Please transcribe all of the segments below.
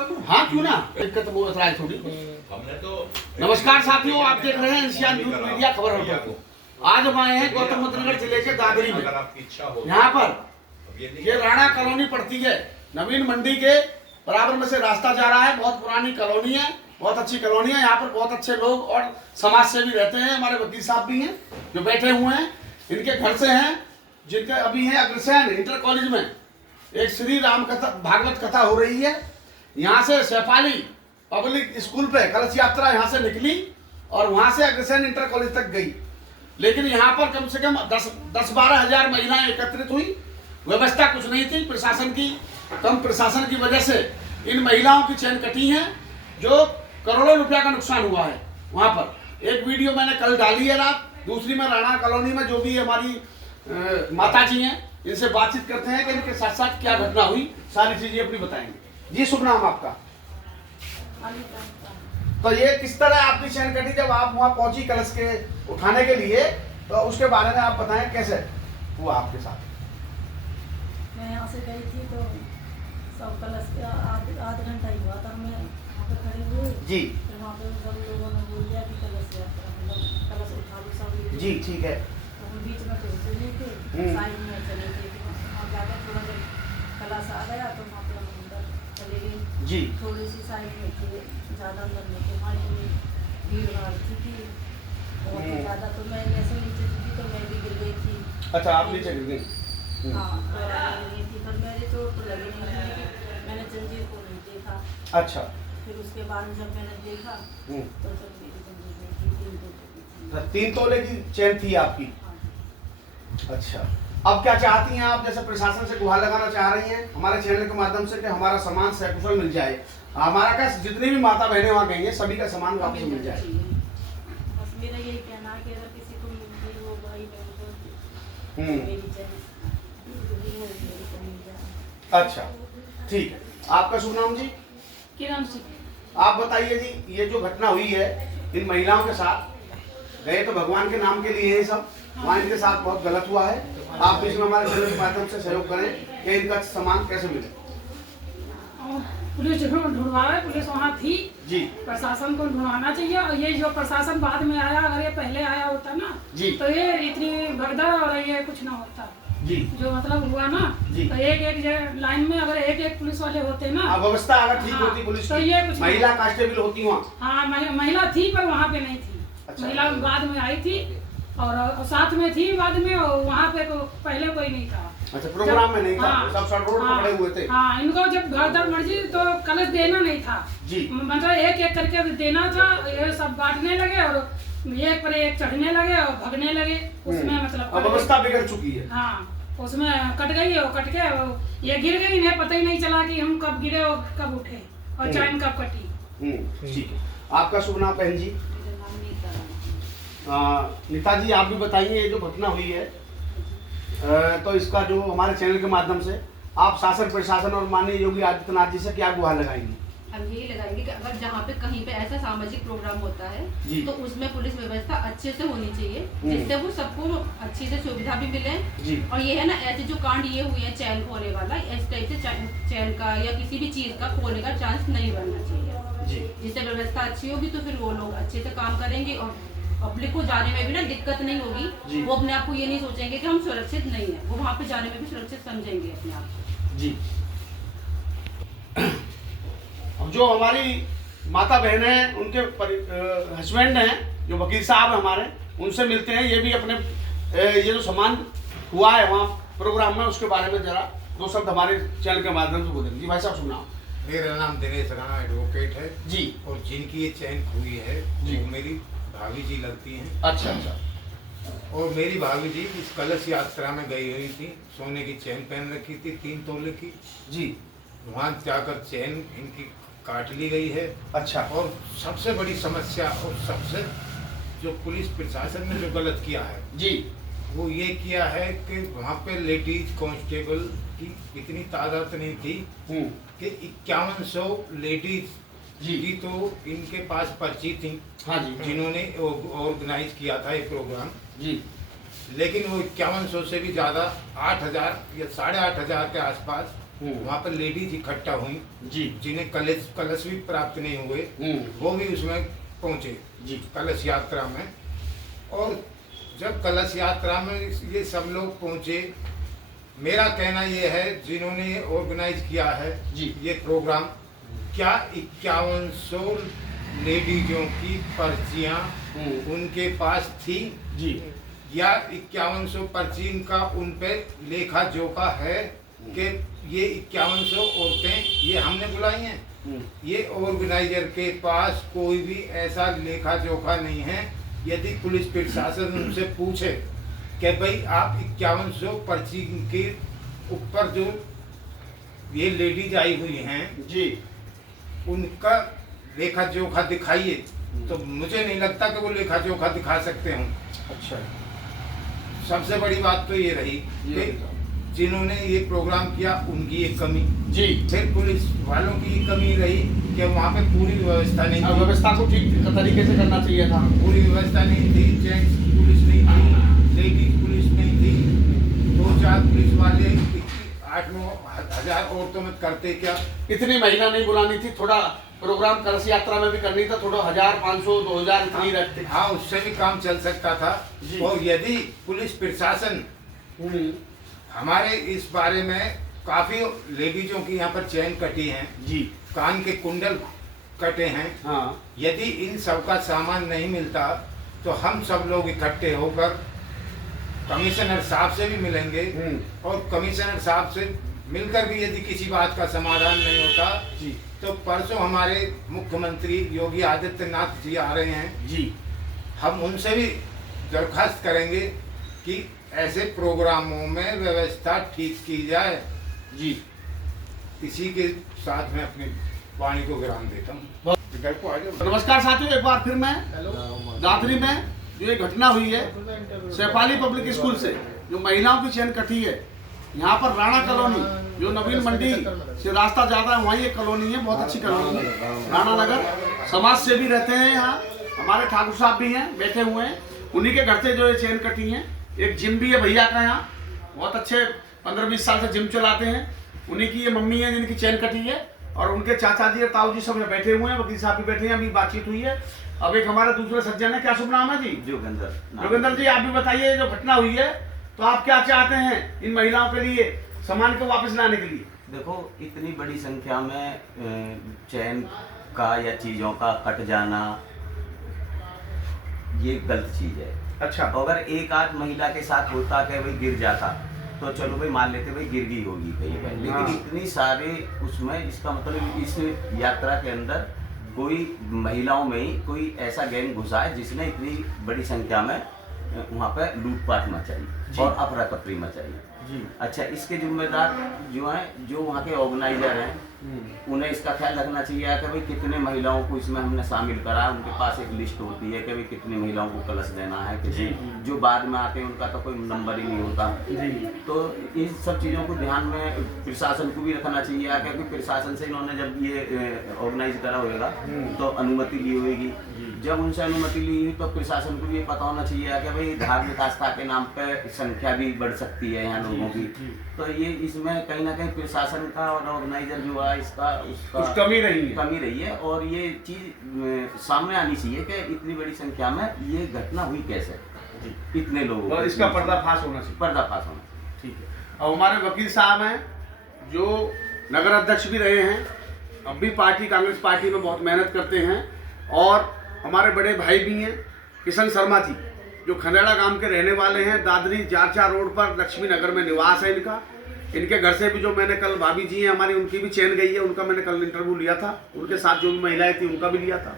हाँ क्यों ना, दिक्कत वो है थोड़ी। हमने तो नमस्कार साथियों, आप देख रहे हैं एशिया न्यूज मीडिया खबर हटो को। आज हम आए हैं गौतम बुद्ध नगर जिले के दादरी में। अगर आपकी इच्छा हो यहाँ पर ये राणा कॉलोनी पड़ती है, नवीन मंडी के बराबर में से रास्ता जा रहा है। बहुत पुरानी कॉलोनी है, बहुत अच्छी कॉलोनी है। यहाँ पर बहुत अच्छे लोग और समाज सेवी रहते हैं। हमारे वकील साहब भी हैं जो बैठे हुए हैं, इनके घर से हैं, जिनके अभी है अग्रसेन इंटर कॉलेज में एक श्री राम कथा भागवत कथा हो रही है। यहाँ से सैफाली पब्लिक स्कूल पे कलश यात्रा यहाँ से निकली और वहाँ से अग्रसेन इंटर कॉलेज तक गई। लेकिन यहाँ पर कम से कम 10-12 हजार महिलाएं एकत्रित हुई। व्यवस्था कुछ नहीं थी, प्रशासन की कम प्रशासन की वजह से इन महिलाओं की चैन कटी है, जो करोड़ों रुपया का नुकसान हुआ है। वहाँ पर एक वीडियो मैंने कल डाली है रात, दूसरी में राणा कॉलोनी में जो भी हमारी माता जी हैं इनसे बातचीत करते हैं कि इनके साथ साथ क्या घटना हुई, सारी चीजें अपनी बताएंगे। जी शुभ नाम आपका? तो ये किस तरह आपकी चैन कटी जब आप वहाँ पहुंची कलश के उठाने के लिए, तो उसके बारे में आप बताएं कैसे हुआ आपके साथ? मैं यहाँ से गई थी तो सब कलश के आधा घंटा ही हुआ था, मैं वहाँ पे खड़ी हुई जी। फिर वहाँ पे सब लोगों ने बोल दिया कि कलश यात्रा मतलब कलश उठा लो सब। जी ठीक है। तो हम बीच में तो चले थे, साइड में चले थे, वहाँ जाकर थोड़ा जब कलश आ गया तो वहाँ पे हम अंदर चले गए जी। थोड़ी सी साइड में थे, ज़्यादा अंदर नहीं थे। हमारी भीड़ भाड़ थी बहुत ही ज़्यादा, तो मैं जैसे नीचे थी तो मैं भी गिर गई थी। अच्छा, आप नीचे गिर गई? हाँ लगी थी, पर मेरे चोट तो लगी नहीं थी, लेकिन मैंने जंजीर को नहीं देखा। अच्छा। फिर उसके बाद जब मैंने देखा तो जब मेरी जंजीर नहीं थी, 3 तोले की थी। 3 तोले की चैन थी आपकी? हाँ। अच्छा, अब क्या चाहती हैं आप? जैसे प्रशासन से गुहार लगाना चाह रही हैं हमारे चैनल के माध्यम से कि हमारा सामान सकुशल मिल जाए, हमारा का जितनी भी माता बहनें वहाँ गई हैं सभी का सामान वापस मिल जाए। बस मेरा यही कहना है कि अगर किसी को मिल गई वो भाई बहन को मेरी चैन अच्छा ठीक है। आपका शुभ नाम जी? किरण सिंह। आप बताइए जी, ये जो घटना हुई है इन महिलाओं के साथ, गए तो भगवान के नाम के लिए ये सब, वहाँ इनके साथ बहुत गलत हुआ है। आप इसमें हमारे चैनल के माध्यम से सहयोग करें कि इनका सामान कैसे मिले। पुलिस ढूंढवाए, पुलिस वहाँ थी जी। प्रशासन को ढूंढवाना चाहिए। और ये जो प्रशासन बाद में आया, अगर ये पहले आया होता ना जी तो ये इतनी भगदड़ और ये कुछ ना होता जी। जो मतलब हुआ ना जी। तो एक लाइन में अगर एक पुलिस वाले होते ना, व्यवस्था अगर ठीक होती पुलिस तो की, ये कुछ महिला कांस्टेबल होती वहाँ। हाँ महिला थी पर वहाँ पे नहीं थी। अच्छा। महिला बाद में आई थी और साथ में थी बाद में, और वहाँ पे पहले कोई नहीं था। अच्छा, प्रोग्राम में नहीं था। हाँ, सब सड़क रोड पकड़े हुए थे। हाँ, इनको जब घर दर मर्जी तो कलश देना नहीं था जी। मतलब एक करके देना था। ये सब बांटने लगे और एक पर एक चढ़ने लगे और भगने लगे, उसमें मतलब व्यवस्था बिगड़ चुकी है। हाँ, उसमें कट गई और कट के ये गिर गई, इन्हें पता ही नहीं चला कि हम कब गिरे और कब उठे और चैन कब कटी। ठीक है। आपका शुभ नाम बहन जी? मेरा नाम नीता है। नीता जी, आप भी बताइए, ये जो घटना हुई है तो इसका जो हमारे चैनल के माध्यम से आप शासन प्रशासन और माननीय योगी आदित्यनाथ जी से क्या गुहार लगाएंगे? हम यही लगाएंगे कि अगर जहाँ पे कहीं पे ऐसा सामाजिक प्रोग्राम होता है तो उसमें पुलिस व्यवस्था अच्छे से होनी चाहिए, जिससे वो सबको अच्छी से सुविधा भी मिले। और ये है ना, ऐसे जो कांड ये हुए हैं चैन खोने वाला, इस टाइप से चैन का या किसी भी चीज का खोने का चांस नहीं बनना चाहिए। जिससे व्यवस्था अच्छी होगी तो फिर वो लोग अच्छे से काम करेंगे और पब्लिक को जाने में भी ना दिक्कत नहीं होगी। वो अपने आप को ये नहीं सोचेंगे कि हम सुरक्षित नहीं है, वो वहाँ पे जाने में भी सुरक्षित समझेंगे अपने आप को। जी। अब जो हमारी माता बहन है, उनके हस्बैंड हैं जो वकील साहब हमारे, उनसे मिलते हैं। ये भी अपने ये जो सामान हुआ है वहाँ प्रोग्राम में, उसके बारे में जरा 2 शब्द हमारे चैनल के माध्यम से बोलेंगे। जी भाई साहब, सुनाओ। मेरा नाम दिनेश राणा एडवोकेट है जी। और जिनकी ये चैन हुई है जी, वो मेरी भाभी जी लगती हैं। अच्छा अच्छा। और मेरी भाभी जी इस कलश यात्रा में गई हुई थी, सोने की चैन पहन रखी थी 3 तोले की जी। वहाँ जाकर चैन इनकी काट ली गई है। अच्छा। और सबसे बड़ी समस्या और सबसे जो पुलिस प्रशासन ने जो गलत किया है जी, वो ये किया है कि वहाँ पे लेडीज कांस्टेबल की इतनी तादाद नहीं थी कि 5100 लेडीज जी की तो इनके पास पर्ची थी। हाँ जी। जिन्होंने ऑर्गेनाइज किया था ये प्रोग्राम जी। लेकिन वो 5100 से भी ज्यादा 8000 या 8500 के आसपास वहाँ पर लेडीज इकट्ठा हुई जी जिन्हें कलश भी प्राप्त नहीं हुए, वो भी उसमें पहुँचे जी कलश यात्रा में। और जब कलश यात्रा में ये सब लोग पहुँचे, मेरा कहना ये है जिन्होंने ये ऑर्गेनाइज किया है जी ये प्रोग्राम, क्या 5100 लेडीजों की पर्चियाँ उनके पास थी जी या 5100 पर्ची का उन पे लेखा जोखा है कि ये 5100 औरतें ये हमने बुलाई हैं? ये ऑर्गेनाइजर के पास कोई भी ऐसा लेखा जोखा नहीं है। यदि पुलिस प्रशासन उनसे पूछे कि भाई आप 5100 पर्ची के ऊपर जो ये लेडीज आई हुई हैं जी उनका लेखा जोखा दिखाइए, तो मुझे नहीं लगता कि वो लेखा जोखा दिखा सकते हों। अच्छा सबसे बड़ी बात तो ये रही कि जिन्होंने ये प्रोग्राम किया उनकी एक कमी, जी फिर पुलिस वालों की ये कमी रही कि वहाँ पे पूरी व्यवस्था नहीं थी। व्यवस्था को ठीक तरीके से करना चाहिए था। पूरी व्यवस्था नहीं थी, जेंट्स पुलिस नहीं थी, लेडीज पुलिस नहीं थी, 2-4 पुलिस वाले 8-9 हज़ार औरतों में करते क्या? इतनी महिला नहीं बुलानी थी, थोड़ा प्रोग्राम कलश यात्रा में भी करनी था, थोड़ा 1500 2000 इतनी रखते। हाँ, उससे भी काम चल सकता था। और यदि पुलिस प्रशासन हमारे इस बारे में, काफी लेडीजों की यहाँ पर चैन कटी हैं जी, कान के कुंडल कटे हैं, हाँ यदि इन सब का सामान नहीं मिलता तो हम सब लोग इकट्ठे होकर कमिश्नर साहब से भी मिलेंगे और कमिश्नर साहब से मिलकर भी यदि किसी बात का समाधान नहीं होता जी तो परसों हमारे मुख्यमंत्री योगी आदित्यनाथ जी आ रहे हैं जी, हम उनसे भी दरखास्त करेंगे कि ऐसे प्रोग्रामों में व्यवस्था ठीक की जाए जी। इसी के साथ में अपनी वाणी को विराम देता हूँ। घर को आ जाओ। नमस्कार साथियों, एक बार फिर मैं दादरी में जो ये घटना हुई है सैफाली पब्लिक स्कूल से, जो महिलाओं की चैन कटी है, यहाँ पर राणा कॉलोनी जो नवीन मंडी से रास्ता जाता है वहीं एक कॉलोनी है, बहुत अच्छी कॉलोनी है राणा नगर। समाज सेवी रहते हैं यहाँ, हमारे ठाकुर साहब भी हैं बैठे हुए हैं, उन्हीं के घर से जो ये चैन कटी है। एक जिम भी है भैया का यहाँ, बहुत अच्छे 15-20 साल से जिम चलाते हैं, उन्हीं की ये मम्मी है जिनकी चैन कटी है, और उनके चाचा जी और ताऊ जी सब यहाँ बैठे हुए हैं, वकील साहब भी बैठे हैं, अभी बातचीत हुई है। अब एक हमारे दूसरे सज्जन है, क्या शुभ नाम है जी? जोगिंदर जी, आप भी बताइए जो घटना हुई है तो आप क्या चाहते हैं इन महिलाओं के लिए सामान को वापस लाने के लिए? देखो, इतनी बड़ी संख्या में चैन का या चीज़ों का कट जाना ये गलत चीज़ है। अच्छा, अगर एक आध महिला के साथ होता कि भाई गिर जाता तो चलो भाई मान लेते भाई गिर गई होगी कहीं पर, लेकिन इतनी सारे उसमें, इसका मतलब इस यात्रा के अंदर कोई महिलाओं में ही कोई ऐसा गैंग घुसा है जिसने इतनी बड़ी संख्या में वहाँ पर लूटपाट मचाई और अफरा तफरी मचाई जी। अच्छा, इसके जिम्मेदार जो हैं, जो वहाँ के ऑर्गेनाइजर हैं, उन्हें इसका ख्याल रखना चाहिए कि भाई कितने महिलाओं को इसमें हमने शामिल करा। उनके पास एक लिस्ट होती है कि भाई कितनी महिलाओं को कलश देना है, किसी जो बाद में आते हैं उनका तो कोई नंबर ही नहीं होता। तो इन सब चीज़ों को ध्यान में प्रशासन को भी रखना चाहिए, क्योंकि प्रशासन से इन्होंने जब ये ऑर्गेनाइज करा होगा तो अनुमति ली होगी। जब उनसे अनुमति ली हुई तो प्रशासन को भी ये पता होना चाहिए कि भाई धार्मिक आस्था के नाम पर संख्या भी बढ़ सकती है यहाँ लोगों की। तो ये इसमें कहीं ना कहीं प्रशासन का और ऑर्गेनाइजर जो है उसका कमी रही है, और ये चीज सामने आनी चाहिए कि इतनी बड़ी संख्या में ये घटना हुई कैसे, इतने लोगों और इसका पर्दाफाश होना चाहिए। पर्दाफाश होना। ठीक है। अब हमारे वकील साहब हैं जो नगर अध्यक्ष भी रहे हैं, अब भी पार्टी कांग्रेस पार्टी में बहुत मेहनत करते हैं, और हमारे बड़े भाई भी हैं किशन शर्मा जी, जो खंडेड़ा गांव के रहने वाले हैं, दादरी जारचा रोड पर लक्ष्मी नगर में निवास है इनका। इनके घर से भी जो मैंने कल, भाभी जी हैं हमारी, उनकी भी चैन गई है, उनका मैंने कल इंटरव्यू लिया था, उनके साथ जो भी महिलाएं थी उनका भी लिया था।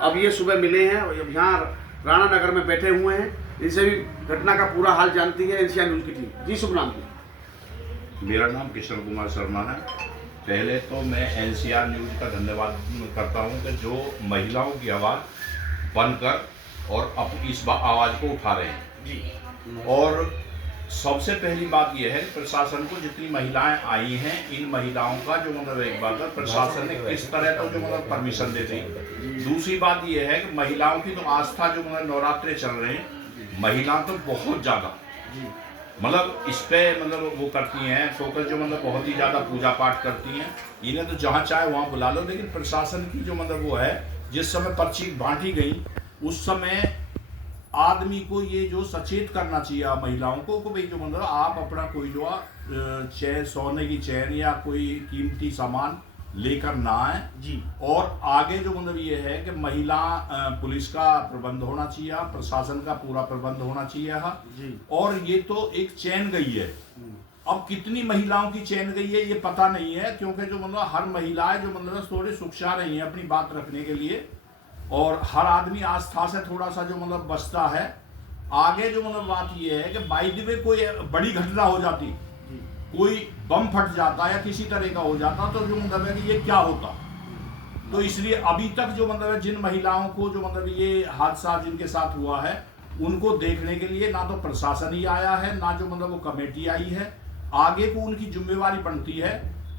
अब ये सुबह मिले हैं, अब यहाँ राणा नगर में बैठे हुए हैं, इनसे भी घटना का पूरा हाल जानती है एनसीआर न्यूज़ की टीम। जी, शुभ नाम जी? मेरा नाम किशन कुमार शर्मा है। पहले तो मैं एनसीआर न्यूज़ का धन्यवाद करता हूं कि जो महिलाओं की आवाज़ बनकर और अपनी इस आवाज़ को उठा रहे हैं जी। और सबसे पहली बात यह है प्रशासन को जितनी महिलाएं आई हैं, इन महिलाओं का जो मतलब एक बात है प्रशासन ने किस तरह तो जो मतलब परमिशन दे दी। दूसरी बात यह है कि महिलाओं की तो आस्था जो मतलब नवरात्रे चल रहे हैं, महिला तो बहुत ज़्यादा, मतलब इस पे मतलब वो करती हैं फोकस, जो मतलब बहुत ही ज़्यादा पूजा पाठ करती हैं। इन्हें तो जहाँ चाहे वहाँ बुला लो, लेकिन प्रशासन की जो मतलब वो है, जिस समय पर्ची बांटी गई उस समय आदमी को ये जो सचेत करना चाहिए महिलाओं को भाई जो मतलब आप अपना कोई जो चैन, सोने की चैन या कोई कीमती सामान लेकर ना आए जी। और आगे जो मतलब ये है कि महिला पुलिस का प्रबंध होना चाहिए, प्रशासन का पूरा प्रबंध होना चाहिए जी। और ये तो एक चैन गई है, अब कितनी महिलाओं की चैन गई है ये पता नहीं है, क्योंकि जो मतलब हर महिलाएं जो मतलब थोड़ी सुखा रही है अपनी बात रखने के लिए, और हर आदमी आस्था से थोड़ा सा जो मतलब बचता है। आगे जो मतलब बात ये है कि बाय द वे कोई बड़ी घटना हो जाती, कोई बम फट जाता या किसी तरह का हो जाता, तो जो मतलब है कि ये क्या होता। तो इसलिए अभी तक जो मतलब है जिन महिलाओं को जो मतलब ये हादसा जिनके साथ हुआ है उनको देखने के लिए ना तो प्रशासन ही आया है, ना जो मतलब वो कमेटी आई है। आगे को उनकी जिम्मेवारी बनती है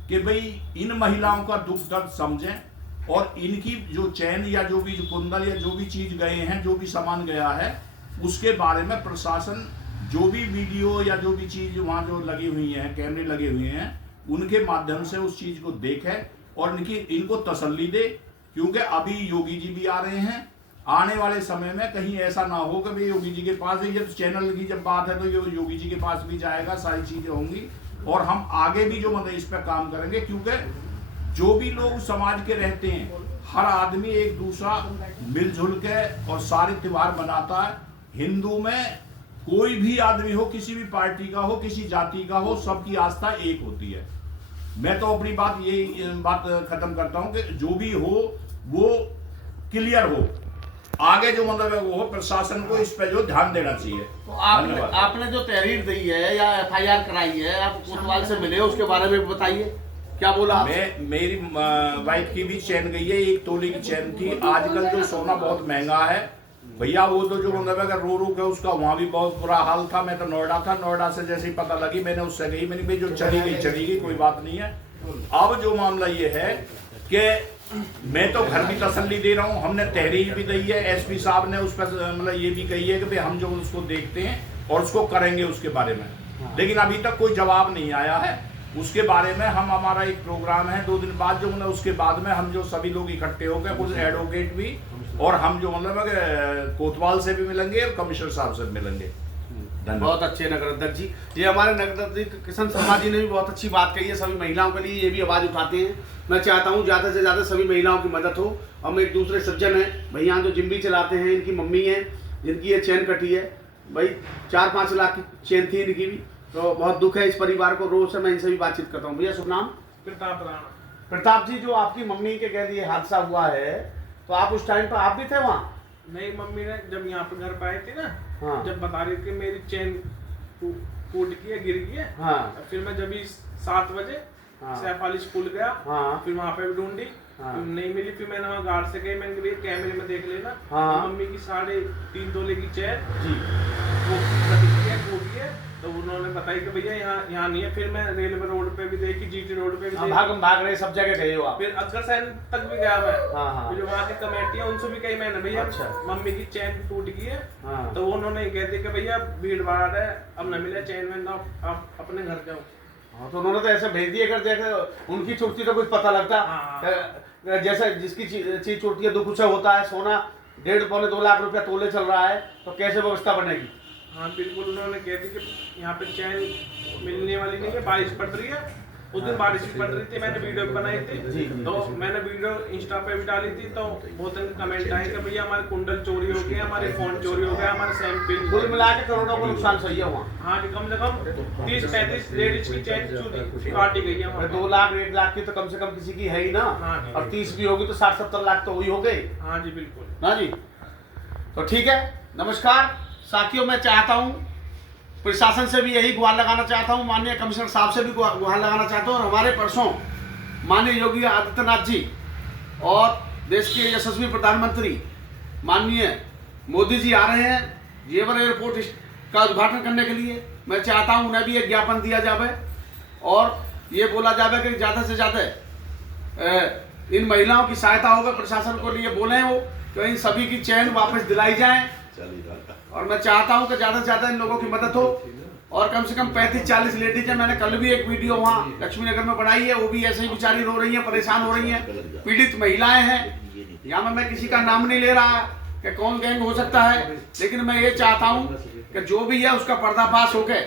कि भाई इन महिलाओं का दुख दर्द समझें और इनकी जो चैन या जो भी कुंडल या जो भी चीज गए हैं, जो भी सामान गया है, उसके बारे में प्रशासन जो भी वीडियो या जो भी चीज वहाँ जो लगी हुई हैं, कैमरे लगे हुए हैं, उनके माध्यम से उस चीज को देखे और इनको तसल्ली दे। क्योंकि अभी योगी जी भी आ रहे हैं, आने वाले समय में कहीं ऐसा ना हो कि भाई योगी जी के पास, ये तो चैनल की जब बात है तो ये योगी जी के पास भी जाएगा, सारी चीजें होंगी और हम आगे भी जो मतलब इस पर काम करेंगे। क्योंकि जो भी लोग समाज के रहते हैं, हर आदमी एक दूसरा मिलजुल के और सारे त्योहार मनाता है। हिंदू में कोई भी आदमी हो, किसी भी पार्टी का हो, किसी जाति का हो, सबकी आस्था एक होती है। मैं तो अपनी बात खत्म करता हूं कि जो भी हो वो क्लियर हो, आगे जो मतलब है वो हो, प्रशासन को इस पे जो ध्यान देना चाहिए। तो आपने जो तहरीर दी है या FIR कराई है, आप कोतवाल से मिले, उसके बारे में बताइए, क्या बोला? मेरी वाइफ की भी चैन गई है, 1 तोले की चैन थी। आजकल जो सोना बहुत महंगा है भैया, वो तो जो मतलब है रो के उसका वहाँ भी बहुत बुरा हाल था। मैं तो नोएडा था, नोएडा से जैसे ही पता लगी मैंने उससे गई, मैंने भाई जो चली गई कोई बात नहीं है। अब जो मामला ये है कि मैं तो घर भी तसल्ली दे रहा हूँ, हमने तहरीर भी दी है, SP साहब ने उस पर मतलब ये भी कही है कि भाई हम जो उसको देखते हैं और उसको करेंगे उसके बारे में, लेकिन अभी तक कोई जवाब नहीं आया है उसके बारे में। हमारा एक प्रोग्राम है 2 दिन बाद, जो मतलब उसके बाद में हम जो सभी लोग इकट्ठे हो गए, कुछ एडवोकेट भी, और हम जो मतलब कोतवाल से भी मिलेंगे और कमिश्नर साहब से मिलेंगे। बहुत अच्छे नगर अध्यक्ष जी। ये हमारे नगर अध्यक्ष किशन शर्मा जी ने भी बहुत अच्छी बात कही है, सभी महिलाओं के लिए ये भी आवाज़ उठाते हैं। मैं चाहता हूँ ज़्यादा से ज़्यादा सभी महिलाओं की मदद हो। हम एक दूसरे सज्जन हैं भैया जो जिम भी चलाते हैं, इनकी मम्मी है जिनकी ये चैन कटी है, भाई 4-5 लाख की चैन थी इनकी भी, तो बहुत दुख है इस परिवार को। रोज से मैं इनसे भी बातचीत करता हूँ। भैया शुभ नाम? प्रताप राणा। प्रताप जी, जो आपकी मम्मी के कह दिए हादसा हुआ है, तो आप उस टाइम पर आप भी थे वहाँ? नहीं, मम्मी ने जब यहाँ पे घर पे आई थी ना, हाँ। जब बता रही थी मेरी चैन टूट गई है, गिर गई है, हाँ। फिर मैं जब 7 बजे सैफाली स्कूल गया, हाँ। फिर वहाँ पे भी ढूंढी, हाँ। फिर नहीं मिली, फिर मैंने वहाँ गार्ड से गई, मैंने कहा कैमरे में देख लेना। हाँ। तो मम्मी की 3.5 तोले की चैन जी वो कटी है, टूटी है, तो उन्होंने बताई कि भैया यहाँ नहीं है। फिर मैं रेलवे रोड पे भी देखी, GT रोड पे भी देखी, भाग रहे, सब जगह गए हो आप? फिर अग्रसेन तक भी गया मैं। हाँ। जो वहाँ की कमेटी है उनसे भी कही मैंने, भैया अच्छा। मम्मी की चैन टूट गई है। हाँ। तो उन्होंने कह दिया कि भैया भीड़ भाड़ है, अब न मिले चैन में, ना आप अपने घर जाओ। हाँ, तो उन्होंने तो ऐसे भेज दिया कर दिया, उनकी छुट्टी तो कुछ पता लगता। हाँ। जैसे जिसकी चीज छुट्टी है, दुख उसे होता है। सोना 1.5-2 लाख रुपया तोले चल रहा है, तो कैसे व्यवस्था बनेगी? हाँ बिल्कुल, उन्होंने कह दी कि यहाँ पे चैन मिलने वाली नहीं है, बारिश पड़ रही है। उस दिन बारिश भी पड़ रही थी, मैंने वीडियो भी बनाई थी, तो मैंने वीडियो इंस्टा पे भी डाली थी, तो बहुत कमेंट आए कि भैया हमारे कुंडल चोरी हो गए, हमारे फोन चोरी हो गया, हमारे सैंपल, कुल मिला के करोड़ों का नुकसान सही है वहाँ। हाँ जी, कम से कम 30-35 लेडीज की चैन चोरी काटी गई है। 2 लाख 1.5 लाख की तो कम से कम किसी की है ही ना। हाँ जी। और 30 भी होगी तो 60-70 लाख तो हुई हो गई हाँ जी बिल्कुल ना जी। तो ठीक है, नमस्कार साथियों। मैं चाहता हूँ प्रशासन से भी यही गुहार लगाना चाहता हूँ, माननीय कमिश्नर साहब से भी गुहार लगाना चाहता हूँ, और हमारे परसों माननीय योगी आदित्यनाथ जी और देश के यशस्वी प्रधानमंत्री माननीय मोदी जी आ रहे हैं जेवर एयरपोर्ट का उद्घाटन करने के लिए। मैं चाहता हूँ उन्हें भी एक ज्ञापन दिया जाए और ये बोला जाए कि ज़्यादा से ज़्यादा इन महिलाओं की सहायता होगा। प्रशासन को लिए बोले हो तो इन सभी की चैन वापस दिलाई जाए, और मैं चाहता हूं कि ज़्यादा से ज़्यादा इन लोगों की मदद हो। और कम से कम 35-40 लेडीज है। मैंने कल भी एक वीडियो वहाँ लक्ष्मी नगर में बनाई है, वो भी ऐसे ही बेचारी रो रही है, परेशान हो रही हैं, पीड़ित महिलाएं हैं। यहाँ मैं किसी का नाम नहीं ले रहा कि कौन गैंग हो सकता है, लेकिन मैं ये चाहता हूँ कि जो भी है उसका पर्दाफाश होके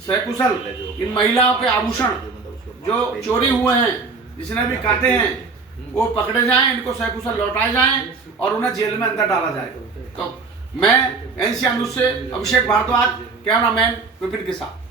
सकुशल इन महिलाओं के आभूषण जो चोरी हुए हैं, जिसने भी काटे हैं, वो पकड़े जाएं, इनको सकुशल लौटाए जाएं और उन्हें जेल में अंदर डाला जाए। तो मैं एनसीआर न्यूज़ से अभिषेक भारद्वाज, कैमरामैन विपिन के साथ।